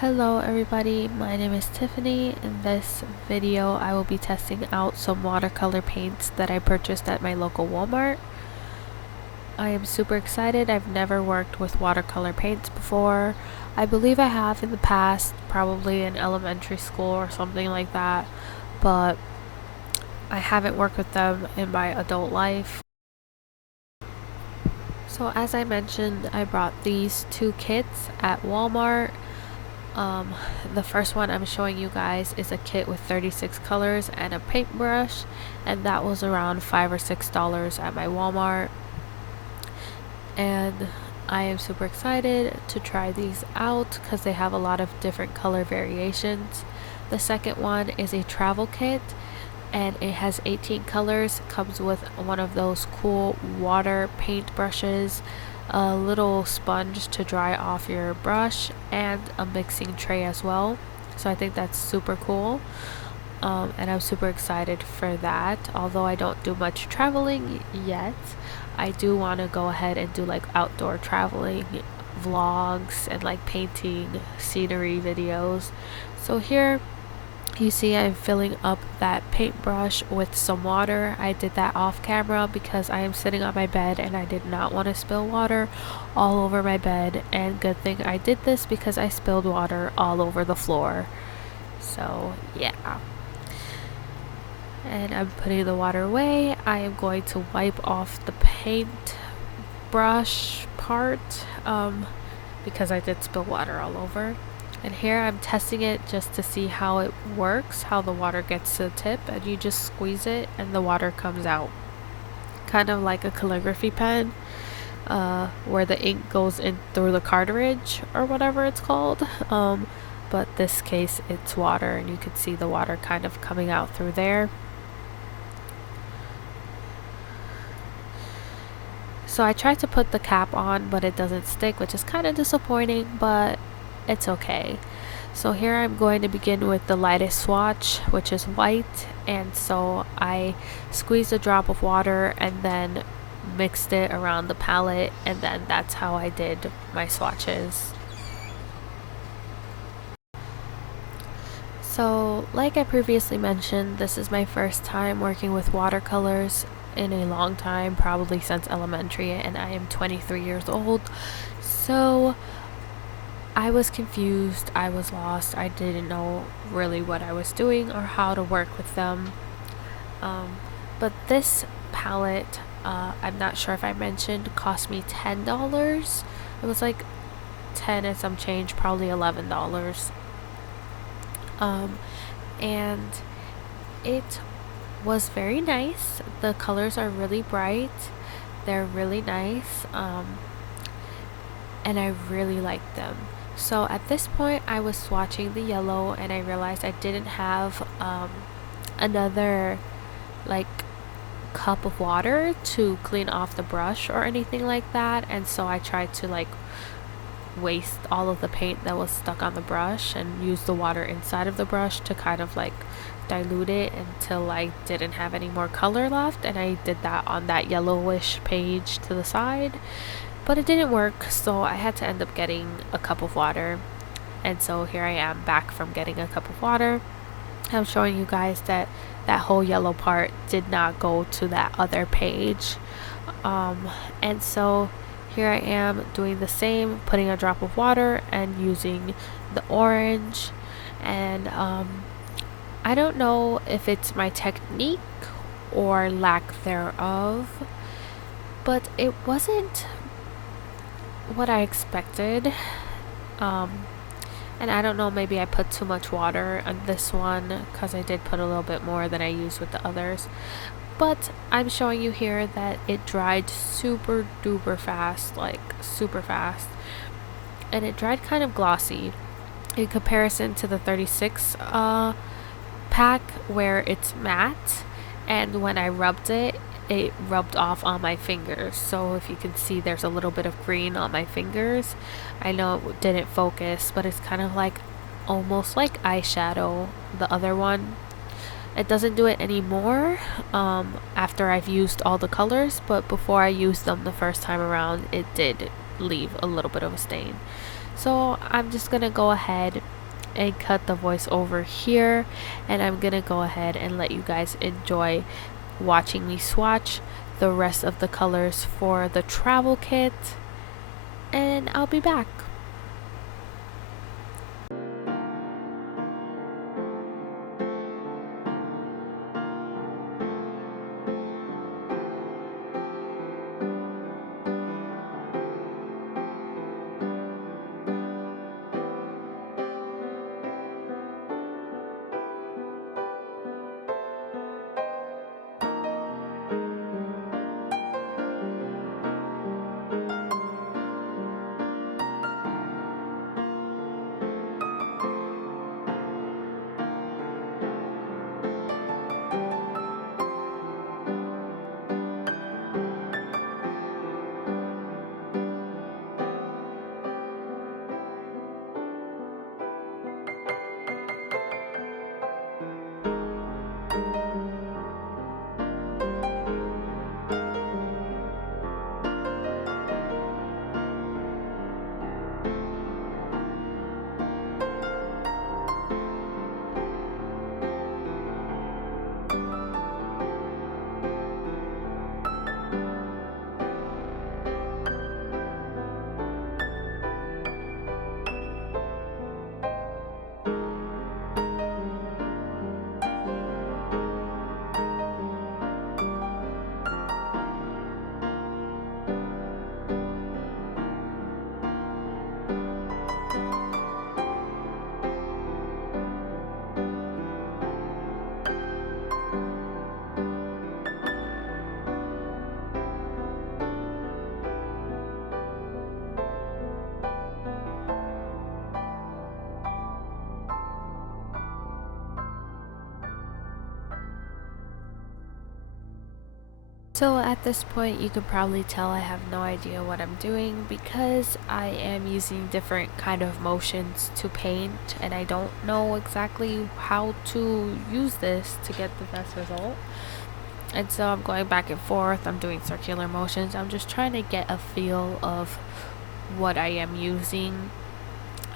Hello everybody, my name is Tiffany. In this video I will be testing out some watercolor paints that I purchased at my local Walmart. I am super excited. I've never worked with watercolor paints before. I believe I have in the past, probably in elementary school or something like that, but I haven't worked with them in my adult life. So as I mentioned, I brought these two kits at Walmart. The first one I'm showing you guys is a kit with 36 colors and a paintbrush, and that was around $5 or $6 at my Walmart. And I am super excited to try these out because they have a lot of different color variations. The second one is a travel kit, and it has 18 colors. It comes with one of those cool water paint brushes, a little sponge to dry off your brush, and a mixing tray as well. So I think that's super cool, and I'm super excited for that. Although I don't do much traveling yet, I do want to go ahead and do like outdoor traveling vlogs and like painting scenery videos. So here you see I'm filling up that paintbrush with some water. I did that off camera because I am sitting on my bed and I did not want to spill water all over my bed, and good thing I did this because I spilled water all over the floor. So yeah. And I'm putting the water away. I am going to wipe off the paint brush part because I did spill water all over. And here I'm testing it just to see how it works, how the water gets to the tip, and you just squeeze it and the water comes out. Kind of like a calligraphy pen, where the ink goes in through the cartridge or whatever it's called. But this case it's water, and you can see the water kind of coming out through there. So I tried to put the cap on, but it doesn't stick, which is kind of disappointing, but it's okay. So here I'm going to begin with the lightest swatch, which is white, and so I squeezed a drop of water and then mixed it around the palette, and then that's how I did my swatches. So like I previously mentioned, this is my first time working with watercolors in a long time, probably since elementary, and I am 23 years old. So I was confused, I was lost, I didn't know really what I was doing or how to work with them. But this palette, I'm not sure if I mentioned, cost me $10. It was like 10 and some change, probably $11. And it was very nice. The colors are really bright, they're really nice, and I really like them. So at this point I was swatching the yellow and I realized I didn't have another like cup of water to clean off the brush or anything like that, and so I tried to like waste all of the paint that was stuck on the brush and use the water inside of the brush to kind of like dilute it until I didn't have any more color left, and I did that on that yellowish page to the side. But it didn't work, so I had to end up getting a cup of water. And so here I am back from getting a cup of water. I'm showing you guys that that whole yellow part did not go to that other page. And so here I am doing the same, putting a drop of water and using the orange. And I don't know if it's my technique or lack thereof, but it wasn't what I expected. And I don't know, maybe I put too much water on this one because I did put a little bit more than I used with the others. But I'm showing you here that it dried super duper fast, like super fast, and it dried kind of glossy in comparison to the 36 pack where it's matte, and when I rubbed it, it rubbed off on my fingers. So if you can see, there's a little bit of green on my fingers. I know it didn't focus, but it's kind of like almost like eyeshadow, the other one. It doesn't do it anymore after I've used all the colors, but before I used them the first time around, it did leave a little bit of a stain. So I'm just gonna go ahead and cut the voice over here, and I'm gonna go ahead and let you guys enjoy watching me swatch the rest of the colors for the travel kit, and I'll be back. So at this point, you can probably tell I have no idea what I'm doing because I am using different kind of motions to paint, and I don't know exactly how to use this to get the best result. And so I'm going back and forth, I'm doing circular motions, I'm just trying to get a feel of what I am using.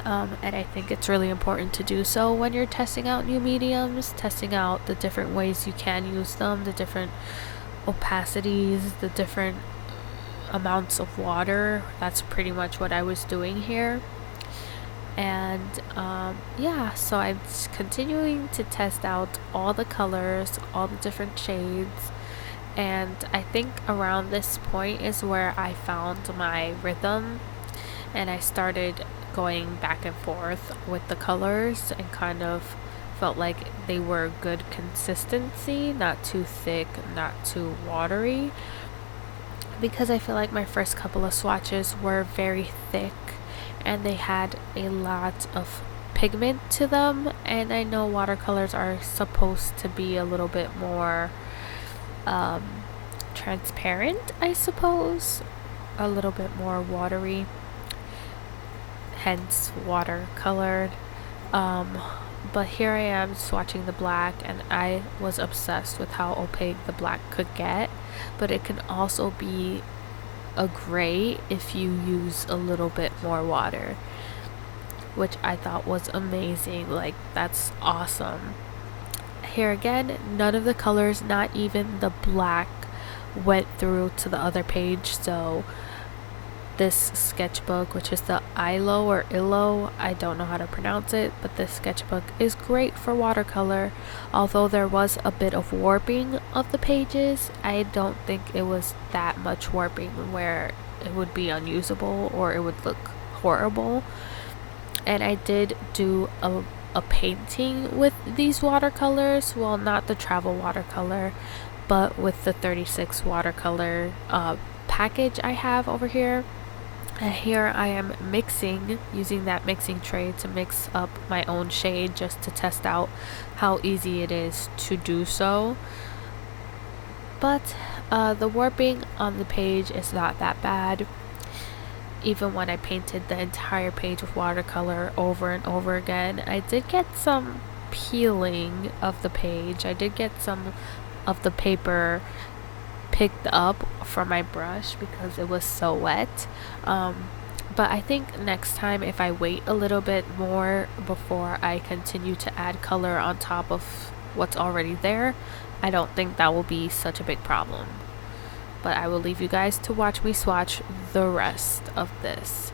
And I think it's really important to do so when you're testing out new mediums, testing out the different ways you can use them, the different opacities, the different amounts of water. That's pretty much what I was doing here. And yeah, so I'm continuing to test out all the colors, all the different shades, and I think around this point is where I found my rhythm, and I started going back and forth with the colors and kind of felt like they were good consistency, not too thick, not too watery, because I feel like my first couple of swatches were very thick and they had a lot of pigment to them, and I know watercolors are supposed to be a little bit more transparent, I suppose, a little bit more watery, hence watercolored. But here I am swatching the black, and I was obsessed with how opaque the black could get, but it can also be a gray if you use a little bit more water, which I thought was amazing. Like, that's awesome. Here again, none of the colors, not even the black, went through to the other page, so this sketchbook, which is the ILO or ILO, I don't know how to pronounce it, but this sketchbook is great for watercolor. Although there was a bit of warping of the pages, I don't think it was that much warping where it would be unusable or it would look horrible. And I did do a painting with these watercolors, well, not the travel watercolor, but with the 36 watercolor package I have over here. And here I am mixing, using that mixing tray to mix up my own shade just to test out how easy it is to do so. But the warping on the page is not that bad. Even when I painted the entire page with watercolor over and over again, I did get some peeling of the page. I did get some of the paper picked up from my brush because it was so wet, But I think next time, if I wait a little bit more before I continue to add color on top of what's already there, I don't think that will be such a big problem. But I will leave you guys to watch me swatch the rest of this.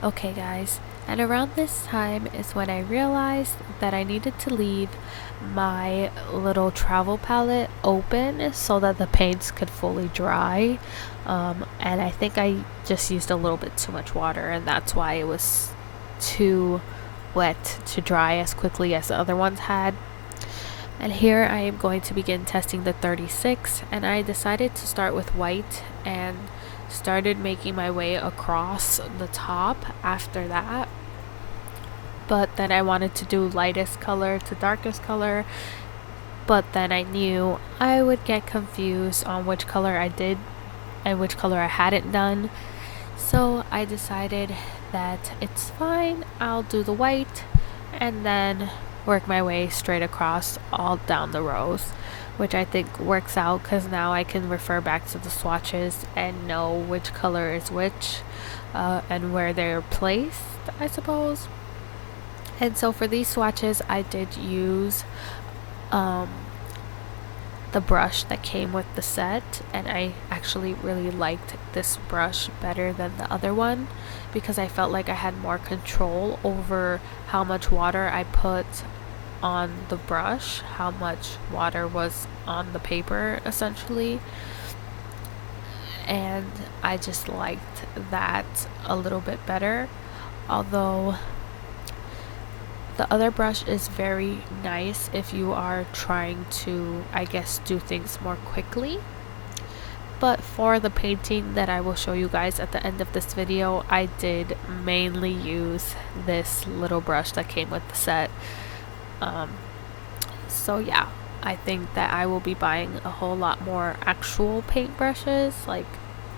Okay guys, and around this time is when I realized that I needed to leave my little travel palette open so that the paints could fully dry. And I think I just used a little bit too much water, and that's why it was too wet to dry as quickly as the other ones had. And here I am going to begin testing the 36, and I decided to start with white and started making my way across the top after that. But then I wanted to do lightest color to darkest color, but then I knew I would get confused on which color I did and which color I hadn't done. So I decided that it's fine, I'll do the white and then work my way straight across all down the rows, which I think works out because now I can refer back to the swatches and know which color is which and where they're placed, I suppose. And so for these swatches I did use the brush that came with the set, and I actually really liked this brush better than the other one because I felt like I had more control over how much water I put on the brush, how much water was on the paper essentially, and I just liked that a little bit better. Although the other brush is very nice if you are trying to, I guess, do things more quickly. But for the painting that I will show you guys at the end of this video, I did mainly use this little brush that came with the set. So yeah, I think that I will be buying a whole lot more actual paintbrushes, like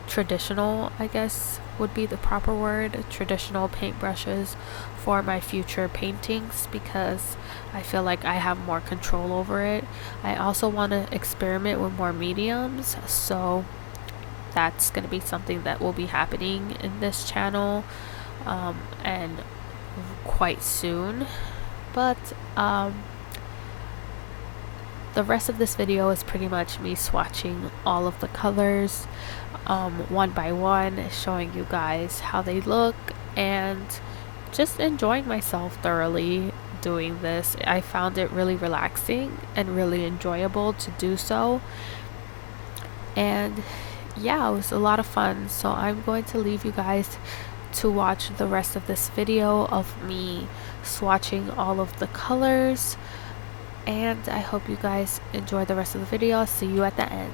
traditional, I guess would be the proper word, traditional paintbrushes for my future paintings because I feel like I have more control over it. I also want to experiment with more mediums, so that's going to be something that will be happening in this channel and quite soon. But the rest of this video is pretty much me swatching all of the colors one by one, showing you guys how they look and just enjoying myself thoroughly doing this. I found it really relaxing and really enjoyable to do so, and yeah, it was a lot of fun. So I'm going to leave you guys to watch the rest of this video of me swatching all of the colors And I hope you guys enjoy the rest of the video. I'll see you at the end.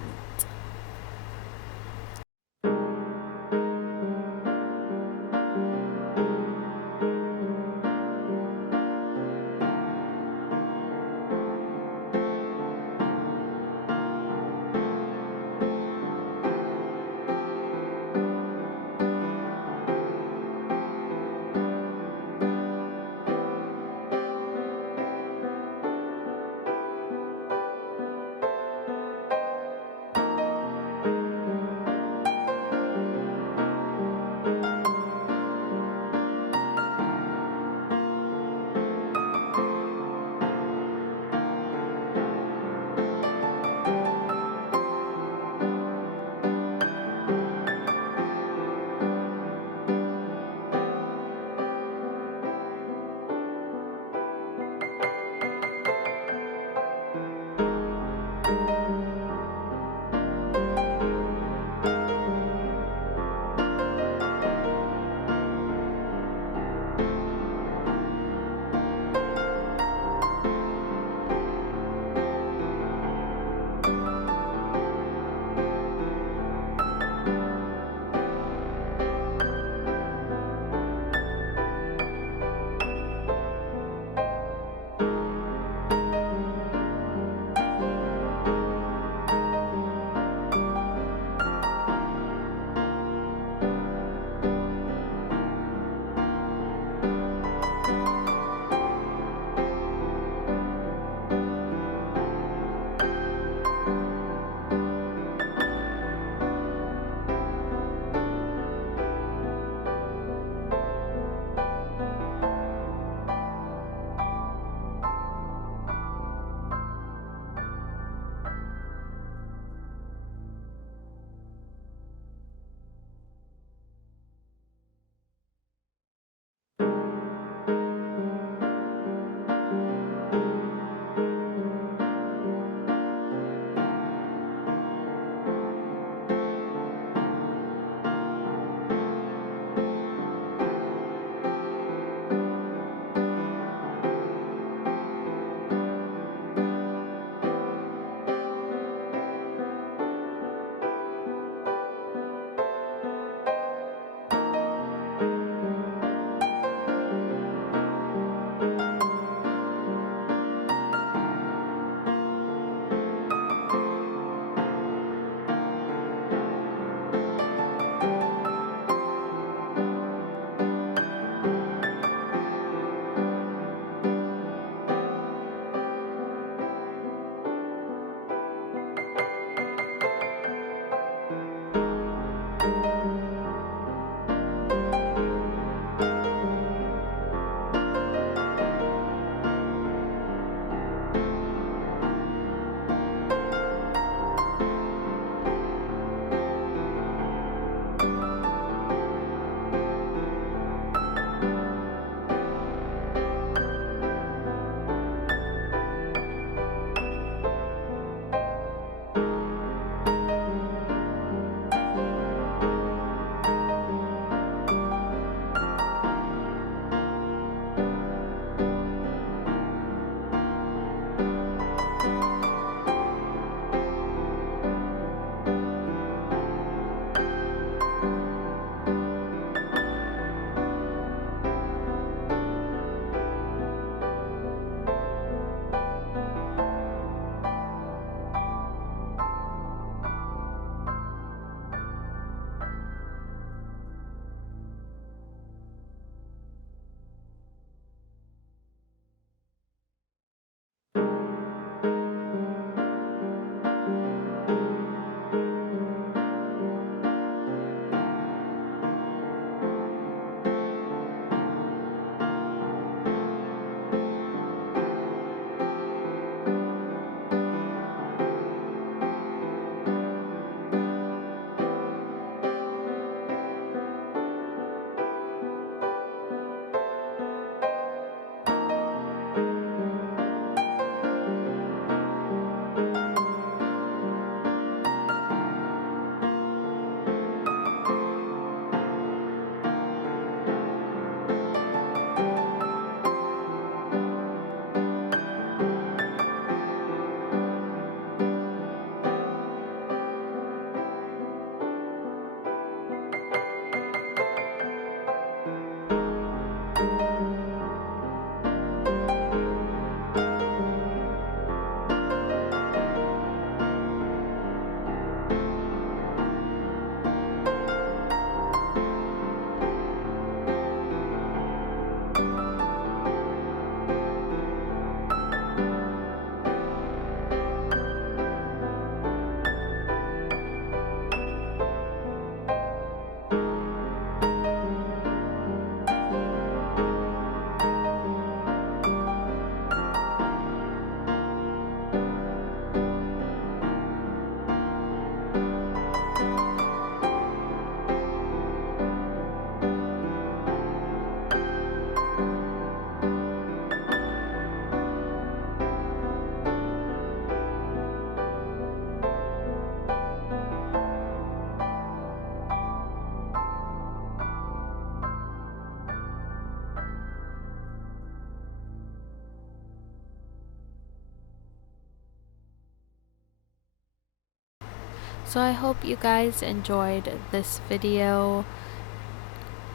So I hope you guys enjoyed this video,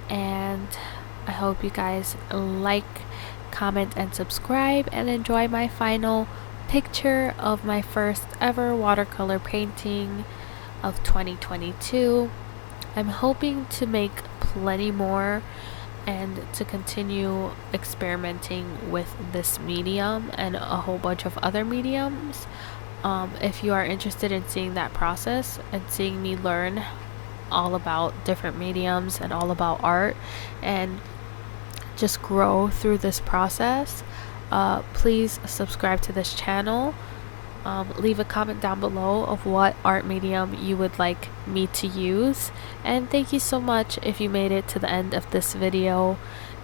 and I hope you guys like, comment, and subscribe, and enjoy my final picture of my first ever watercolor painting of 2022. I'm hoping to make plenty more and to continue experimenting with this medium and a whole bunch of other mediums. If you are interested in seeing that process and seeing me learn all about different mediums and all about art and just grow through this process, please subscribe to this channel. Leave a comment down below of what art medium you would like me to use, and thank you so much if you made it to the end of this video.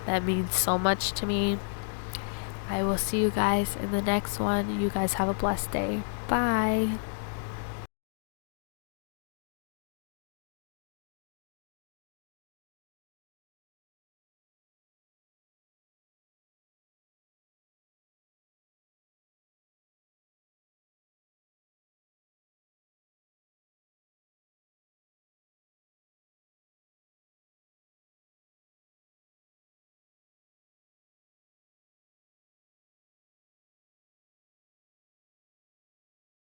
That means so much to me. I will see you guys in the next one. You guys have a blessed day. Bye.